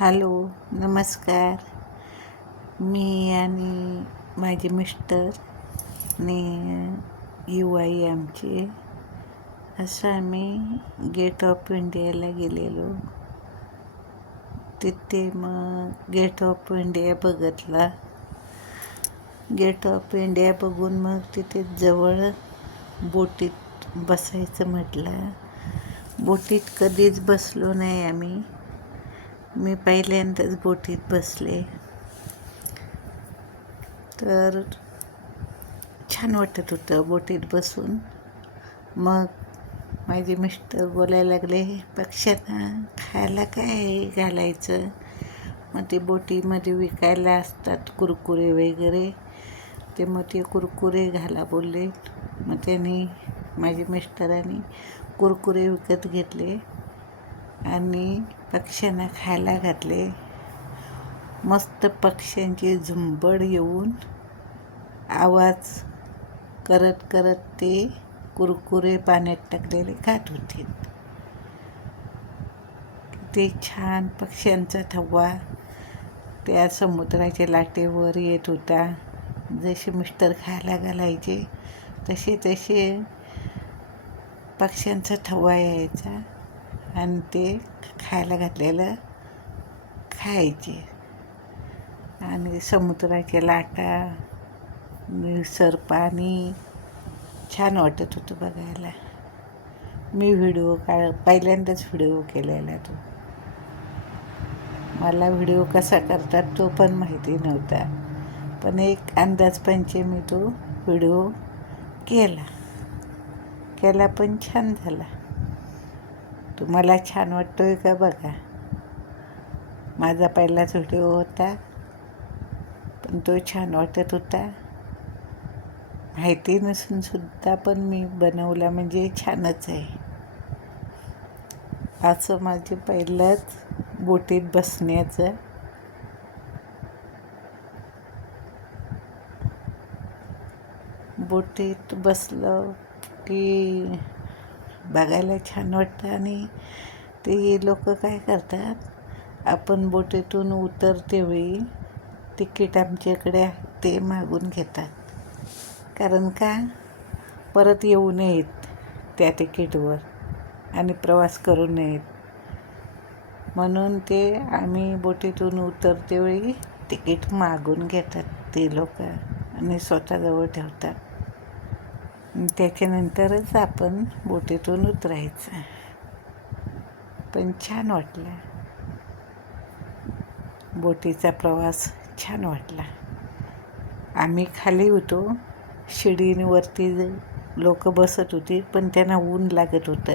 Hello, नमस्कार. मी आणि माझे मिस्टर आणि युवाई आमची असं आम्ही गेट ऑफ इंडियाला गेलेलो. तिथे मग गेट ऑफ इंडिया बघितला. गेट ऑफ इंडिया बघून मग तिथे जवळ बोटीत बसायचं म्हटलं. बोटीत कधीच बसलो नाही आम्ही. मी पहिल्यांदाच बोटीत बसले. तर छान वाटत होतं बोटीत बसून. मग माझे मिस्टर बोलायला लागले, पक्ष्यांना खायला काय घालायचं? मग ते बोटीमध्ये विकायला असतात कुरकुरे वगैरे, ते मग ते कुरकुरे घाला बोलले. मग त्यांनी माझ्या मिस्टरांनी कुरकुरे विकत घेतले आणि पक्ष्यांना खायला घातले. मस्त पक्ष्यांची झुंबड येऊन आवाज करत करत ते कुरकुरे पाण्यात टाकलेले खात होते. ते छान पक्ष्यांचा थवा त्या समुद्राच्या लाटेवर येत होता. जसे मिस्टर खायला घालायचे तसे तसे पक्ष्यांचा थवा यायचा आणि ते खायला घातलेलं खायचे. आणि समुद्राच्या लाटा, निळसर पाणी छान वाटत होतं बघायला. मी पहिल्यांदाच व्हिडिओ केलेला तो. मला व्हिडिओ कसा करतात तो पण माहिती नव्हता, पण एक अंदाजपंचे मी तो व्हिडिओ केला पण छान झाला. तुम्हाला छान वाटतोय का बघा. माझा पहिलाच व्हिडिओ होता, पण तो छान वाटत होता. माहिती नसून सुद्धा पण मी बनवला म्हणजे छानच आहे. असं माझे पहिलंच बोटीत बसण्याचं. बोटीत बसलं की बघायला छान वाटतं. आणि ते लोक काय करतात, आपण बोटीतून उतरते वेळी तिकीट आमच्याकडे ते मागून घेतात. कारण का, परत येऊ नयेत त्या तिकीटवर आणि प्रवास करू नयेत म्हणून ते आम्ही बोटीतून उतरते वेळी तिकीट मागून घेतात ते लोक आणि स्वतःजवळ ठेवतात. त्याच्यानंतरच आपण बोटीतून उतरायचं. पण छान वाटलं. बोटीचा प्रवास छान वाटला. आम्ही खाली होतो, शिडीवरती लोक बसत होती, पण त्यांना ऊन लागत होतं.